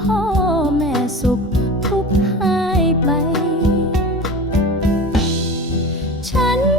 พ่อแม่สุขทุกหายไป ฉัน